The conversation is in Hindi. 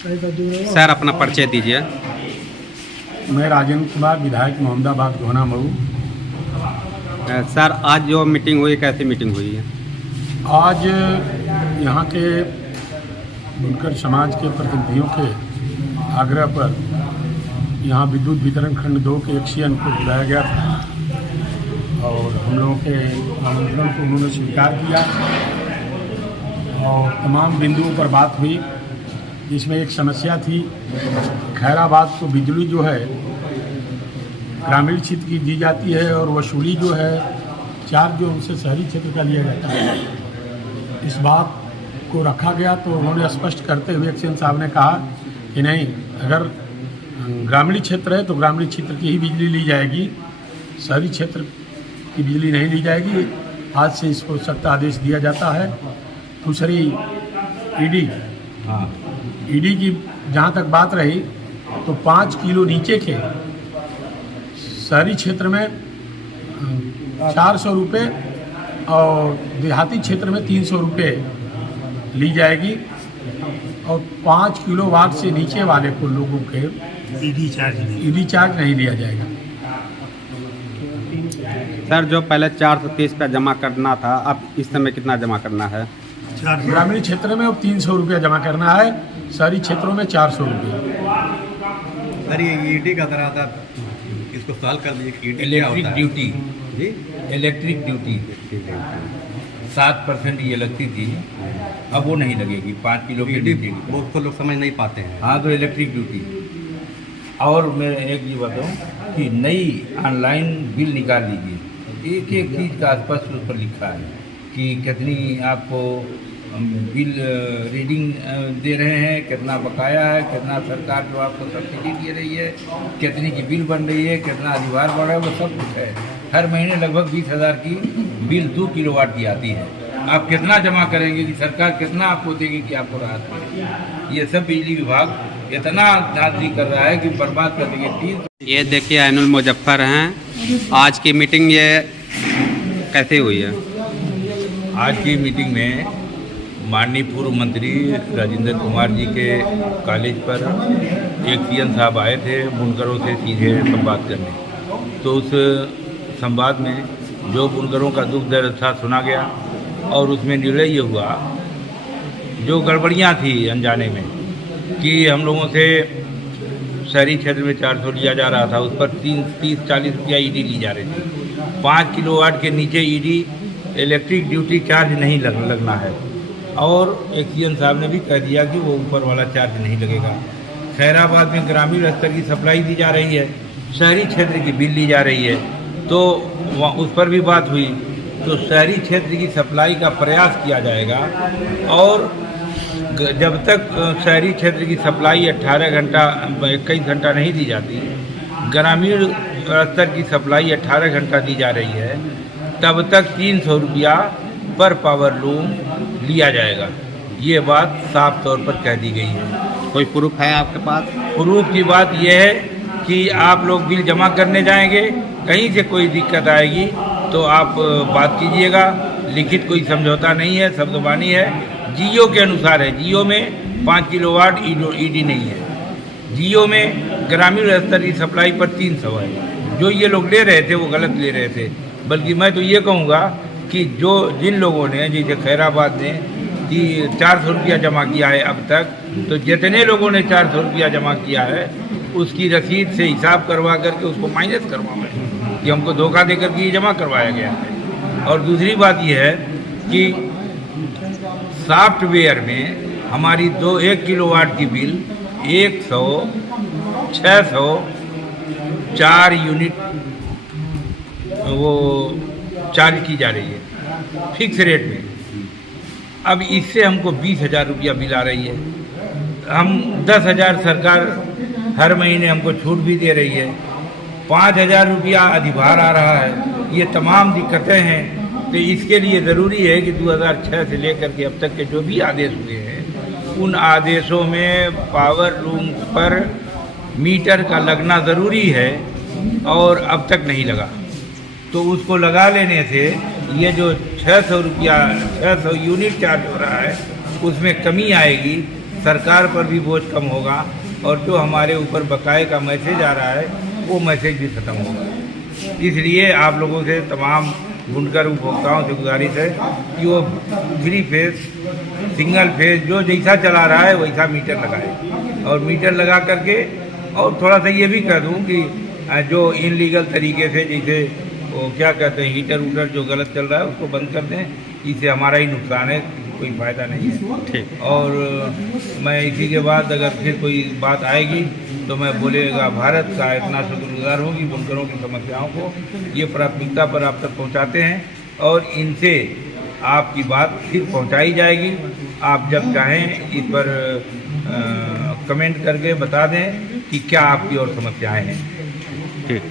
सर अपना परिचय दीजिए। मैं राजेंद्र कुमार, विधायक मोहम्मदाबाद घोना मऊ। सर आज जो मीटिंग हुई, कैसी मीटिंग हुई है? आज यहाँ के बुनकर समाज के प्रतिनिधियों के आग्रह पर यहाँ विद्युत वितरण खंड 2 के एक्शियन को बुलाया गया था और हम लोगों के आमंत्रण को उन्होंने स्वीकार किया और तमाम बिंदुओं पर बात हुई। जिसमें एक समस्या थी, खैराबाद को बिजली जो है ग्रामीण क्षेत्र की दी जाती है और वसूली जो है चार्ज जो उनसे शहरी क्षेत्र का लिया जाता है। इस बात को रखा गया तो उन्होंने स्पष्ट करते हुए एक्शन साहब ने कहा कि नहीं, अगर ग्रामीण क्षेत्र है तो ग्रामीण क्षेत्र की ही बिजली ली जाएगी, शहरी क्षेत्र की बिजली नहीं ली जाएगी। आज से इसको सख्त आदेश दिया जाता है। दूसरी ईडी की जहाँ तक बात रही तो 5 किलो नीचे के शहरी क्षेत्र में 400 रुपये और देहाती क्षेत्र में 300 रुपये ली जाएगी और 5 किलो वाट से नीचे वाले को लोगों के ईडी चार्ज नहीं लिया जाएगा। सर जो पहले 430 पे जमा करना था, अब इस समय कितना जमा करना है? ग्रामीण क्षेत्र में अब 300 रुपया जमा करना है, शहरी क्षेत्रों में 400 रुपये। सर ये ईडी का तरह था, इसको सॉल्व कर दीजिए। इलेक्ट्रिक ड्यूटी जी, इलेक्ट्रिक ड्यूटी 7% ये लगती थी, अब वो नहीं लगेगी। 5 किलो की ईडी ड्यूटी वो तो लोग समझ नहीं पाते हैं। हाँ, तो इलेक्ट्रिक ड्यूटी। और मैं एक ये बताऊँ कि नई ऑनलाइन बिल निकाल लीजिए, एक एक चीज़ का स्पष्ट उस पर लिखा है कि कितनी आपको बिल रीडिंग दे रहे हैं, कितना बकाया है, कितना सरकार जो आपको सब्सिडी दे रही है, कितनी की बिल बन रही है, कितना अधिभार बढ़ रहा है, वो सब कुछ है। हर महीने लगभग 20,000 की बिल 2 किलोवाट की आती है। आप कितना जमा करेंगे कि सरकार कितना आपको देगी कि आपको राहत मिलेगी? ये सब बिजली विभाग इतना धांधली कर रहा है कि बर्बाद कर देंगे। ये देखिए ऐनुल मुजफ्फर हैं। आज की मीटिंग ये कैसे हुई है? आज की मीटिंग में माननीय पूर्व मंत्री राजेंद्र कुमार जी के कॉलेज पर एक सीएम साहब आए थे बुनकरों से सीधे संवाद करने। तो उस संवाद में जो बुनकरों का दुख दर्द था सुना गया और उसमें निर्णय ये हुआ, जो गड़बड़ियाँ थी अनजाने में, कि हम लोगों से शहरी क्षेत्र में 400 लिया जा रहा था, उस पर 30-40 रुपया ईडी ली जा रही थी। 5 किलोवाट के नीचे ईडी इलेक्ट्रिक ड्यूटी चार्ज नहीं लगना है। और एक सीएम साहब ने भी कह दिया कि वो ऊपर वाला चार्ज नहीं लगेगा। खैराबाद में ग्रामीण स्तर की सप्लाई दी जा रही है, शहरी क्षेत्र की बिल ली जा रही है, तो उस पर भी बात हुई। तो शहरी क्षेत्र की सप्लाई का प्रयास किया जाएगा और जब तक शहरी क्षेत्र की सप्लाई 18 घंटा 21 घंटा नहीं दी जाती, ग्रामीण स्तर की सप्लाई 18 घंटा दी जा रही है, तब तक 300 रुपया पर पावर लूम लिया जाएगा। ये बात साफ तौर पर कह दी गई है। कोई प्रूफ है आपके पास? प्रूफ की बात यह है कि आप लोग बिल जमा करने जाएंगे, कहीं से कोई दिक्कत आएगी तो आप बात कीजिएगा। लिखित कोई समझौता नहीं है, शब्दबानी है, जियो के अनुसार है। जियो में 5 किलोवाट ईडी नहीं है। जियो में ग्रामीण स्तर की सप्लाई पर 300 है। जो ये लोग ले रहे थे वो गलत ले रहे थे। बल्कि मैं तो ये कहूँगा कि जिन लोगों ने, जैसे खैराबाद ने 400 रुपया जमा किया है अब तक, तो जितने लोगों ने 400 रुपया जमा किया है उसकी रसीद से हिसाब करवा करके उसको माइनस करवाएं कि हमको धोखा देकर के ये जमा करवाया गया है। और दूसरी बात यह है कि सॉफ्टवेयर में हमारी 1 किलोवाट की बिल 100, 600, 4 यूनिट वो चार्ज की जा रही है फिक्स रेट में। अब इससे हमको 20,000 रुपया बिल आ रही है। हम 10,000 सरकार हर महीने हमको छूट भी दे रही है, 5,000 रुपया अधिभार आ रहा है। ये तमाम दिक्कतें हैं। तो इसके लिए ज़रूरी है कि 2006 से लेकर के अब तक के जो भी आदेश हुए हैं, उन आदेशों में पावर लूम पर मीटर का लगना ज़रूरी है और अब तक नहीं लगा। तो उसको लगा लेने से ये जो 600 रुपया 600 यूनिट चार्ज हो रहा है उसमें कमी आएगी। सरकार पर भी बोझ कम होगा और जो हमारे ऊपर बकाये का मैसेज आ रहा है वो मैसेज भी ख़त्म होगा। इसलिए आप लोगों से तमाम बुनकर उपभोक्ताओं से गुजारिश है कि वो 3 फेज सिंगल फेज जो जैसा चला रहा है वैसा मीटर लगाए और मीटर लगा करके, और थोड़ा सा ये भी कह दूँ कि जो इनलीगल तरीके से जैसे वो क्या कहते हैं हीटर वूटर जो गलत चल रहा है उसको बंद कर दें, इससे हमारा ही नुकसान है, कोई फ़ायदा नहीं है। ठीक। और मैं इसी के बाद अगर फिर कोई बात आएगी तो मैं बोलेगा भारत का इतना शुक्रगुजार हूँ कि बुनकरों की समस्याओं को ये प्राथमिकता पर आप तक पहुँचाते हैं और इनसे आपकी बात फिर पहुँचाई जाएगी। आप जब चाहें इस पर कमेंट करके बता दें कि क्या आपकी और समस्याएं हैं। ठीक।